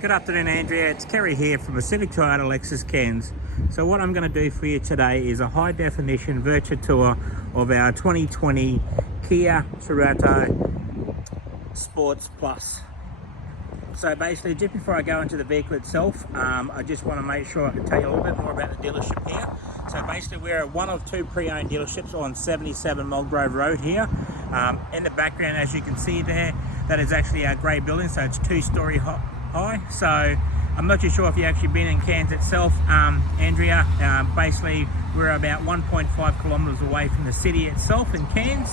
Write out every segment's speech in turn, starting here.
Good afternoon, Andrea. It's Kerry here from Pacific Cerato Lexus Cairns. So what I'm going to do for you today is a high definition virtual tour of our 2020 Kia Cerato Sports Plus. So basically, just before I go into the vehicle itself, I just want to make sure I can tell you a little bit more about the dealership here. So basically, we're one of two pre-owned dealerships on 77 Mulgrove Road here. In the background, as you can see there, that is actually our grey building, so it's two-storey high. So I'm not too sure if you've actually been in Cairns itself, Andrea. Basically, we're about 1.5 kilometres away from the city itself in Cairns.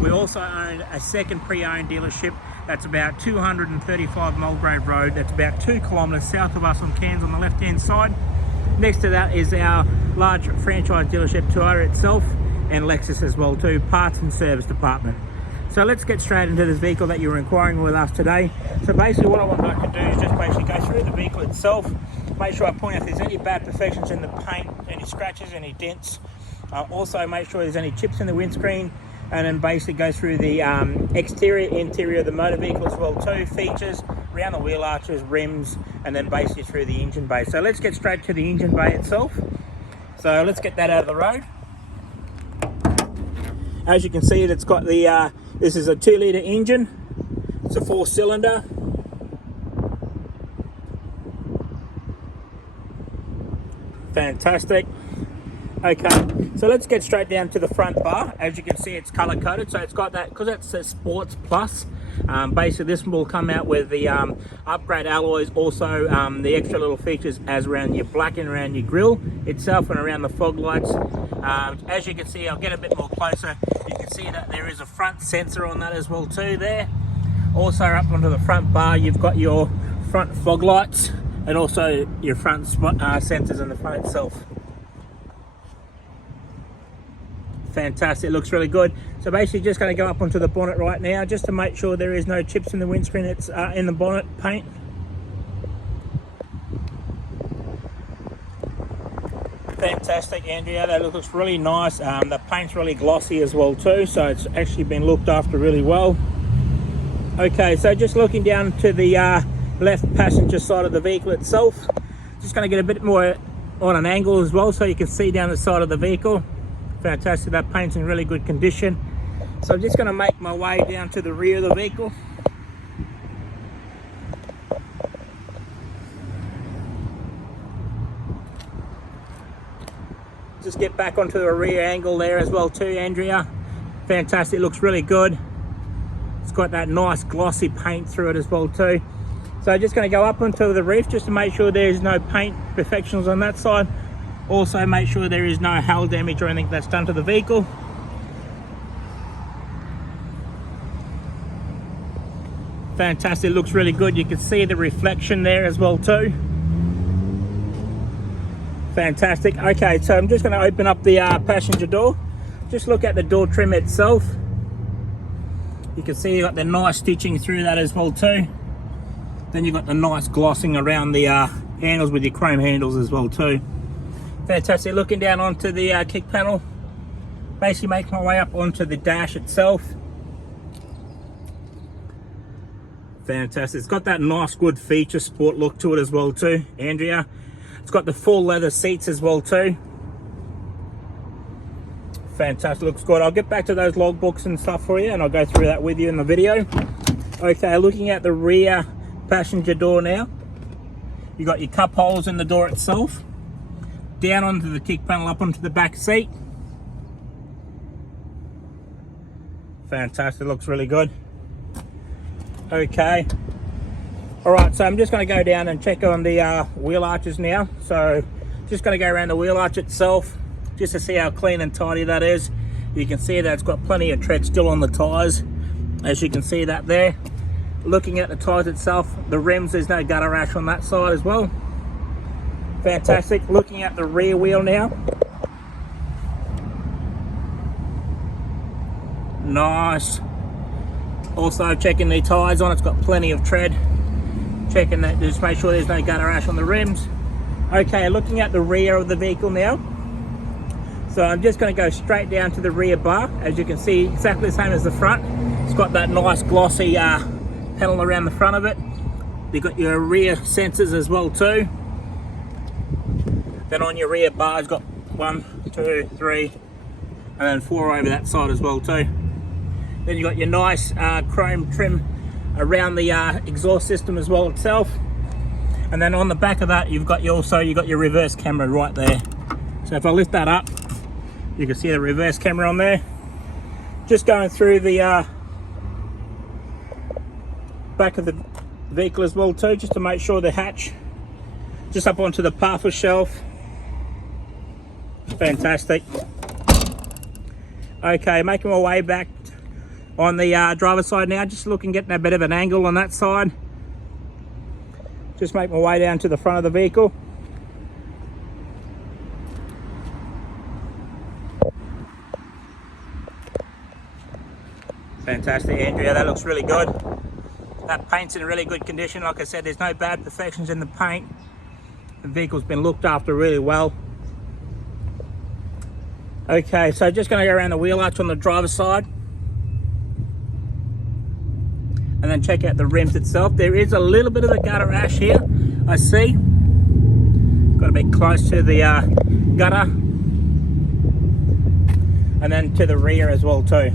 We also own a second pre-owned dealership that's about 235 Mulgrove Road. That's about 2 kilometres south of us on Cairns on the left-hand side. Next to that is our large franchise dealership, Toyota itself, and Lexus as well too, parts and service department. So let's get straight into this vehicle that you're inquiring with us today. So basically what I would like to do is just basically go through the vehicle itself, make sure I point out if there's any bad perfections in the paint, any scratches, any dents. Also make sure there's any chips in the windscreen, and then basically go through the exterior, interior of the motor vehicle as well too, features, around the wheel arches, rims, and then basically through the engine bay. So let's get straight to the engine bay itself. So let's get that out of the road. As you can see, it's got the this is a 2-litre engine. It's a 4-cylinder. Fantastic. Okay, so let's get straight down to the front bar. As you can see, it's color coded, so it's got that, because it's a Sports Plus. Basically this will come out with the upgrade alloys, also the extra little features as around your black and around your grille itself and around the fog lights. As you can see, I'll get a bit more closer. You can see that there is a front sensor on that as well too there. Also up onto the front bar, you've got your front fog lights and also your front sensors in the front itself. Fantastic, it looks really good. So basically just going to go up onto the bonnet right now just to make sure there is no chips in the windscreen. It's in the bonnet paint. Fantastic, Andrea, that looks really nice. The paint's really glossy as well too, so it's actually been looked after really well. Okay, so just looking down to the left passenger side of the vehicle itself, just going to get a bit more on an angle as well so you can see down the side of the vehicle. Fantastic, that paint's in really good condition. So I'm just going to make my way down to the rear of the vehicle. Just get back onto the rear angle there as well too, Andrea. Fantastic, looks really good. It's got that nice glossy paint through it as well too. So I'm just going to go up onto the roof just to make sure there's no paint imperfections on that side. Also make sure there is no hail damage or anything that's done to the vehicle. Fantastic, looks really good. You can see the reflection there as well too. Fantastic. Okay, so I'm just going to open up the passenger door. Just look at the door trim itself. You can see you've got the nice stitching through that as well too. Then you've got the nice glossing around the handles with your chrome handles as well too. Fantastic. Looking down onto the kick panel, basically make my way up onto the dash itself. Fantastic. It's got that nice good feature sport look to it as well too, Andrea. It's got the full leather seats as well too. Fantastic, looks good. I'll get back to those logbooks and stuff for you and I'll go through that with you in the video. Okay, looking at the rear passenger door now, you got your cup holders in the door itself. Down onto the kick panel, up onto the back seat. Fantastic, looks really good. Okay, all right, so I'm just going to go down and check on the wheel arches now. So just going to go around the wheel arch itself just to see how clean and tidy that is. You can see that it's got plenty of tread still on the tires, as you can see that there. Looking at the tires itself, the rims, there's no gutter rash on that side as well. Fantastic. Looking at the rear wheel now. Nice. Also checking the tyres on, it's got plenty of tread. Checking that, just make sure there's no gutter rash on the rims. Okay, looking at the rear of the vehicle now. So I'm just going to go straight down to the rear bar. As you can see, exactly the same as the front. It's got that nice glossy panel around the front of it. You've got your rear sensors as well too. Then on your rear bar, it's got 1, 2, 3, and then 4 over that side as well too. Then you've got your nice chrome trim around the exhaust system as well itself. And then on the back of that, you've got your reverse camera right there. So if I lift that up, you can see the reverse camera on there. Just going through the back of the vehicle as well too, just to make sure the hatch just up onto the parcel shelf. Fantastic. Okay, making my way back on the driver's side now, just looking, getting a bit of an angle on that side. Just make my way down to the front of the vehicle. Fantastic, Andrea, that looks really good. That paint's in really good condition. Like I said, there's no bad perfections in the paint. The vehicle's been looked after really well. Okay, so just going to go around the wheel arch on the driver's side and then check out the rims itself. There is a little bit of the gutter ash here, I see. Got to be close to the gutter, and then to the rear as well too.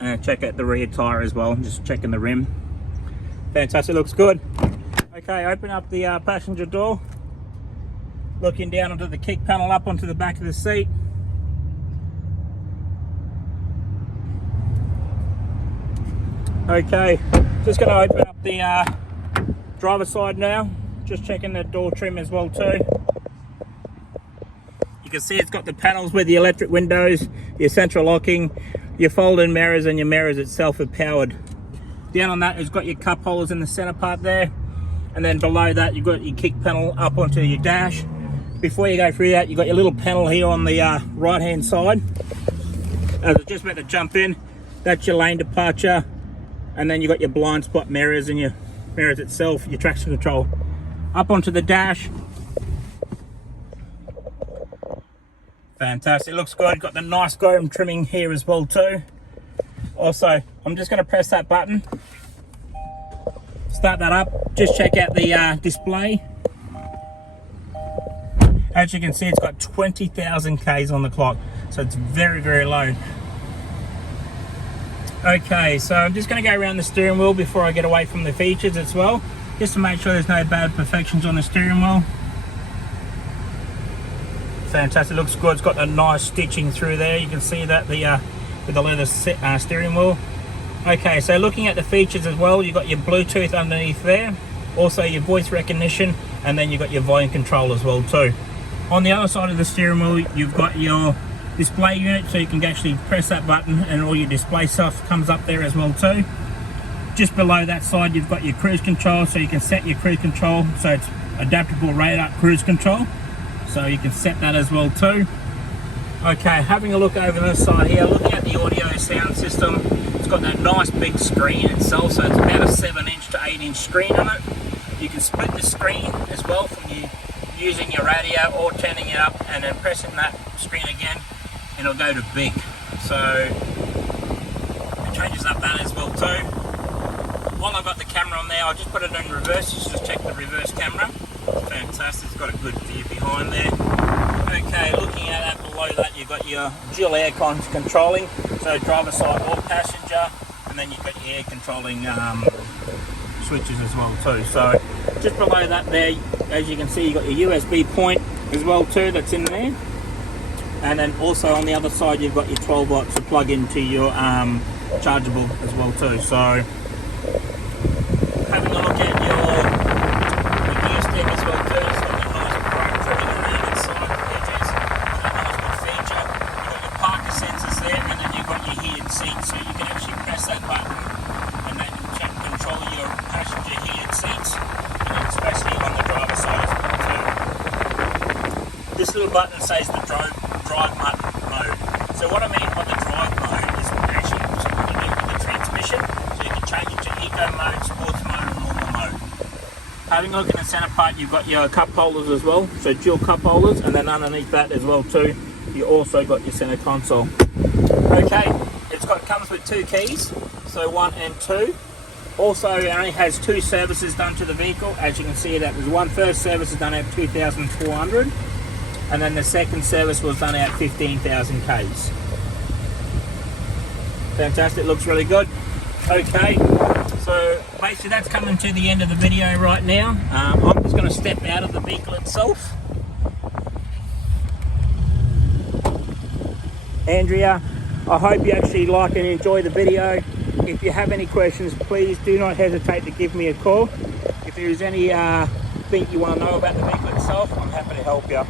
And check out the rear tire as well, just checking the rim. Fantastic, looks good. Okay, open up the passenger door. Looking down onto the kick panel, up onto the back of the seat. Okay, just going to open up the driver's side now. Just checking the door trim as well too. You can see it's got the panels with the electric windows, your central locking, your fold-in mirrors, and your mirrors itself are powered. Down on that, it's got your cup holders in the center part there. And then below that, you've got your kick panel up onto your dash. Before you go through that, you've got your little panel here on the right-hand side. As I just about to jump in, that's your lane departure. And then you've got your blind spot mirrors and your mirrors itself, your traction control. Up onto the dash. Fantastic, looks good. Got the nice chrome trimming here as well too. Also, I'm just going to press that button. Start that up. Just check out the display. As you can see, it's got 20,000 Ks on the clock, so it's very, very low. Okay, so I'm just going to go around the steering wheel before I get away from the features as well, just to make sure there's no bad perfections on the steering wheel. Fantastic, looks good. It's got a nice stitching through there. You can see that with the leather steering wheel. Okay, so looking at the features as well, you've got your Bluetooth underneath there, also your voice recognition, and then you've got your volume control as well too. On the other side of the steering wheel, you've got your display unit, so you can actually press that button and all your display stuff comes up there as well too. Just below that side, you've got your cruise control, so you can set your cruise control, so it's adaptable radar cruise control, so you can set that as well too. Okay, having a look over this side here, looking at the audio sound system, it's got that nice big screen itself, so it's about a 7-inch to 8-inch screen on it. You can split the screen as well from you using your radio or turning it up and then pressing that screen again, and it'll go to big. So it changes up that as well too. While I've got the camera on there, I'll just put it in reverse, just check the reverse camera. Fantastic, it's got a good view behind there. Okay, looking at that, below that you've got your dual aircon controlling, so driver side or passenger, and then you've got your air controlling switches as well too. So just below that there, as you can see, you've got your USB point as well too, that's in there. And then also on the other side, you've got your 12 volts to plug into your chargeable as well too. So having a look at your gear stick as well too, it's got a nice chrome trimming around its side edges. Got a nice good feature. You've got your parker sensors there, and then you've got your heated seats, so you can actually press that button and then control your passenger heated seats, and especially on the driver's side as well too. This little button says the drive mode. So what I mean by the drive mode is actually something to do with the transmission, so you can change it to eco mode, sports mode, and normal mode. Having a look in the center part, you've got your cup holders as well, so dual cup holders, and then underneath that as well too, you also got your center console. Okay, it's got it comes with 2 keys, so 1 and 2. Also, it only has 2 services done to the vehicle. As you can see, that was one first service is done at 2,400, and then the second service was done at 15,000 Ks. Fantastic, looks really good. Okay, so basically that's coming to the end of the video right now. I'm just going to step out of the vehicle itself. Andrea, I hope you actually like and enjoy the video. If you have any questions, please do not hesitate to give me a call. If there is any thing you want to know about the vehicle itself, I'm happy to help you.